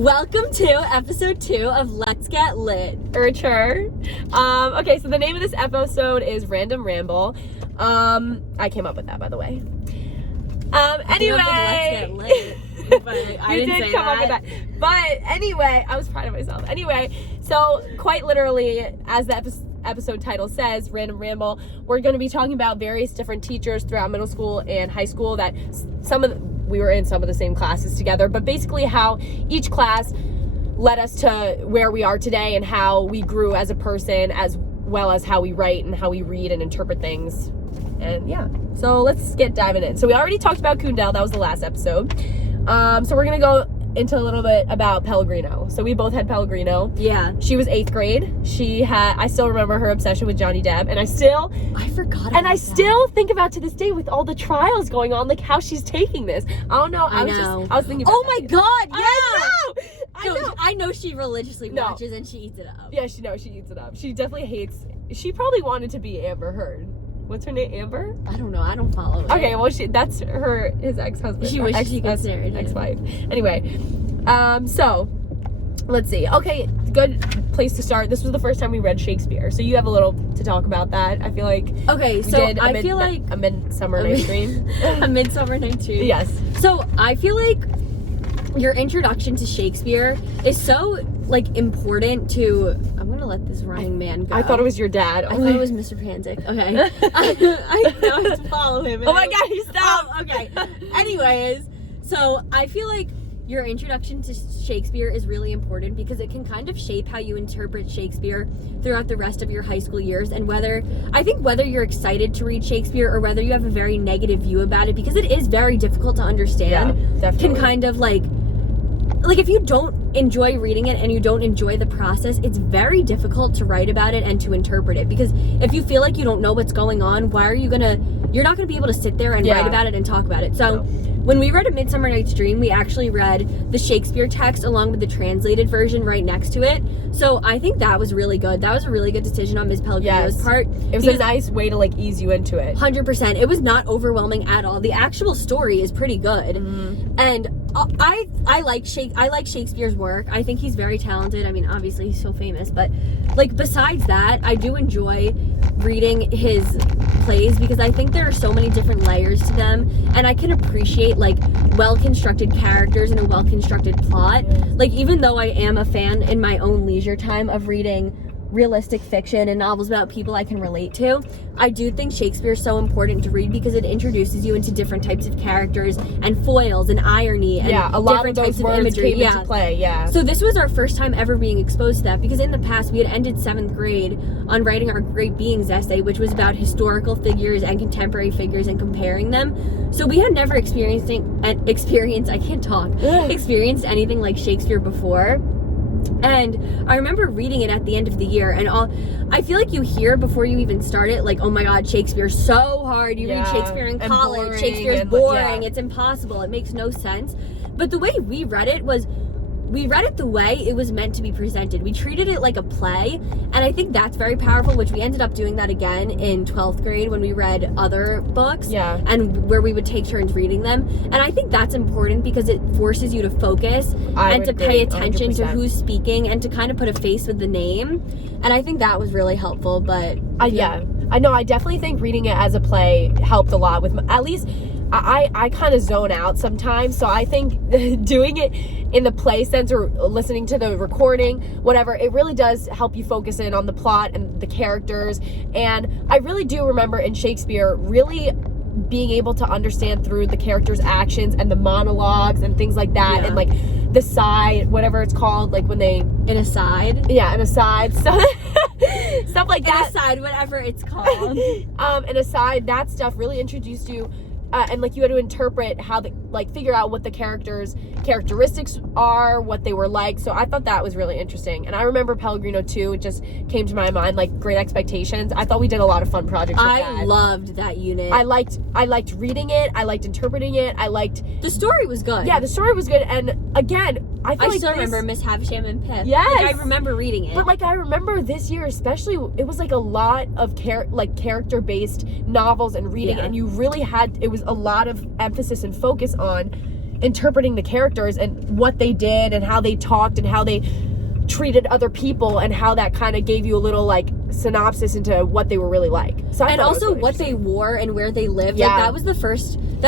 Welcome to episode 2 of Let's Get Lit. Okay, so the name of this episode is Random Ramble. I came up with that, by the way. Anyway. Let's Get Lit. But I didn't say come up with that. But anyway, I was proud of myself. Anyway, so quite literally, as the episode title says, Random Ramble, we're going to be talking about various different teachers throughout middle school and high school that we were in some of the same classes together, but basically how each class led us to where we are today and how we grew as a person, as well as how we write and how we read and interpret things. And yeah, so let's get diving in. So we already talked about Kundell. That was the last episode. So we're going to go into a little bit about Pellegrino. So we both had Pellegrino. Yeah. She was 8th grade. I still remember her obsession with Johnny Depp, and I still think about to this day with all the trials going on, like how she's taking this. I don't know. I was thinking about my God, yeah. I know. I know she religiously watches and she eats it up. Yeah, she eats it up. She definitely she probably wanted to be Amber Heard. What's her name? Amber? I don't know. I don't follow it. Okay, well, that's his ex-husband. She wishes she gets married. Ex-wife. Anyway, so let's see. Okay, good place to start. This was the first time we read Shakespeare, so you have a little to talk about that. I feel like okay, so I feel like a Midsummer Night's Dream. A Midsummer Night's Dream. Yes. So I feel like your introduction to Shakespeare is so important to. I'm gonna let this running man go. I thought it was your dad. I thought it was Mr. Panzik. Okay. I now have to follow him. Oh my God, he stopped. Okay. Anyways, so I feel like your introduction to Shakespeare is really important because it can kind of shape how you interpret Shakespeare throughout the rest of your high school years, and whether you're excited to read Shakespeare or whether you have a very negative view about it, because it is very difficult to understand. Yeah, definitely. Can kind of like if you don't enjoy reading it and you don't enjoy the process, it's very difficult to write about it and to interpret it, because if you feel like you don't know what's going on, you're not gonna be able to sit there and write about it and talk about it. So when we read A Midsummer Night's Dream, we actually read the Shakespeare text along with the translated version right next to it. So I think that was really good. That was a really good decision on Ms. Pellegrino's part. It was a nice way to ease you into it. 100%. It was not overwhelming at all. The actual story is pretty good. Mm-hmm. And I like Shakespeare's work. I think he's very talented. I mean, obviously he's so famous, but besides that, I do enjoy reading his plays because I think there are so many different layers to them, and I can appreciate well-constructed characters and a well-constructed plot. Even though I am a fan in my own leisure time of reading realistic fiction and novels about people I can relate to, I do think Shakespeare is so important to read because it introduces you into different types of characters and foils and irony and a lot different of those types words of imagery came into play. So this was our first time ever being exposed to that, because in the past we had ended 7th grade on writing our Great Beings essay, which was about historical figures and contemporary figures and comparing them. So we had never experienced anything like Shakespeare before. And I remember reading it at the end of the year, and I feel like you hear before you even start it, oh my God, Shakespeare's so hard. You read Shakespeare in college, Shakespeare's boring, it's impossible, it makes no sense. But the way we read it the way it was meant to be presented. We treated it like a play, and I think that's very powerful, which we ended up doing that again in 12th grade when we read other books, and where we would take turns reading them. And I think that's important because it forces you to focus and to pay attention 100%. To who's speaking and to kind of put a face with the name. And I think that was really helpful, but I know, I definitely think reading it as a play helped a lot with at least I kind of zone out sometimes, so I think doing it in the play sense or listening to the recording, whatever, it really does help you focus in on the plot and the characters. And I really do remember in Shakespeare really being able to understand through the characters' actions and the monologues and things like that, and the side, whatever it's called, when they... An aside? Yeah, an aside. Stuff like that. An aside, whatever it's called. An aside, that stuff really introduced you and you had to interpret how figure out what the characteristics are, what they were like. So I thought that was really interesting. And I remember Pellegrino too. It just came to my mind, Great Expectations. I thought we did a lot of fun projects with that. I loved that unit. I liked reading it. I liked interpreting it. The story was good. Yeah, the story was good. And again, I still remember Miss Havisham and Pip. Yes. I remember reading it. But I remember this year especially, it was a lot of character-based novels and reading, and you really had, it was a lot of emphasis and focus on interpreting the characters and what they did and how they talked and how they treated other people and how that kind of gave you a little like synopsis into what they were really like. So and also really what they wore and where they lived. Yeah. Like that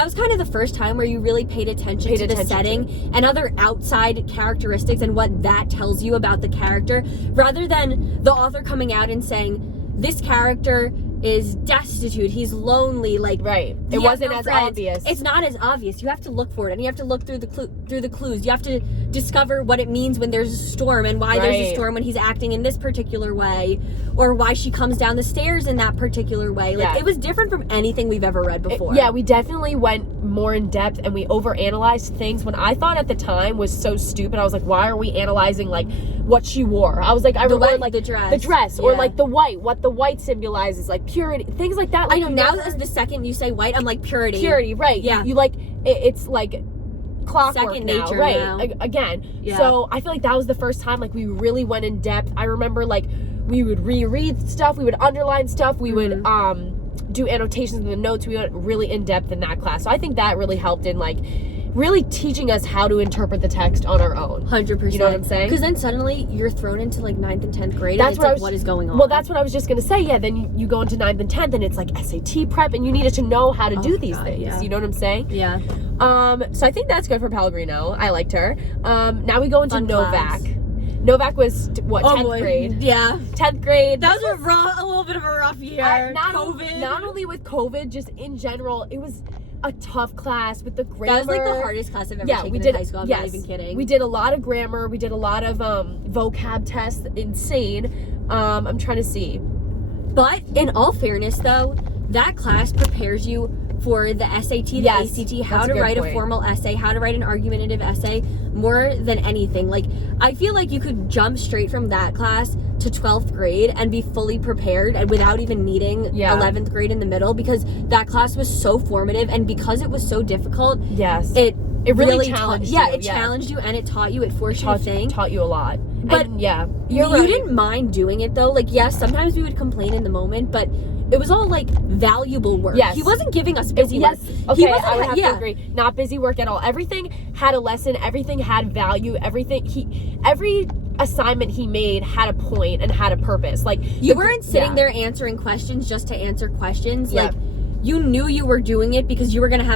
was kind of the first time where you really paid attention to the setting and other outside characteristics and what that tells you about the character, rather than the author coming out and saying this character is destitute, he's lonely, like right. It wasn't as obvious. It's not as obvious. You have to look for it, and you have to look through the clues. You have to discover what it means when there's a storm, and why there's a storm when he's acting in this particular way, or why she comes down the stairs in that particular way. Like it was different from anything we've ever read before. We definitely went more in depth, and we overanalyzed things when I thought at the time was so stupid. I was like, why are we analyzing like what she wore? I was like, I remember like the dress, or like the white, what the white symbolizes, like purity, things like that. Like, I know now as the second you say white, I'm like purity, right? Yeah, you like it's like clockwork second now, nature right? now. Again, yeah. So I feel like that was the first time like we really went in depth. I remember like we would reread stuff, we would underline stuff, we would do annotations in the notes. We went really in depth in that class. So I think that really helped in like really teaching us how to interpret the text on our own. 100%. You know what I'm saying? Because then suddenly you're thrown into like 9th and 10th grade. That's and it's like, what is going on? Well, that's what I was just gonna say. Yeah, then you go into 9th and 10th, and it's like SAT prep, and you needed to know how to do these things. Yeah. You know what I'm saying? Yeah. So I think that's good for Pellegrino. I liked her. Now we go into Fun Novak. class. Novak was what, 10th grade? Yeah. 10th grade. That was a little bit of a rough year. COVID. Not only with COVID, just in general, it was a tough class with the grammar. That was like the hardest class I've ever taken in high school. I'm not even kidding. We did a lot of grammar. We did a lot of vocab tests. Insane. I'm trying to see. But in all fairness, though, that class prepares you for the SAT, the ACT, how to write a formal essay, how to write an argumentative essay, more than anything. Like, I feel like you could jump straight from that class to 12th grade and be fully prepared and without even needing 11th grade in the middle, because that class was so formative, and because it was so difficult, it really challenged you. It challenged you, and it taught you, it forced you to think. Taught you a lot. But and, you didn't mind doing it, though. Like, yes, sometimes we would complain in the moment, but it was all like valuable work. Yes. He wasn't giving us busy work. Okay, I would have to agree. Not busy work at all. Everything had a lesson. Everything had value. Every assignment he made had a point and had a purpose. Like, you weren't sitting there answering questions just to answer questions. Like, you knew you were doing it because you were going to have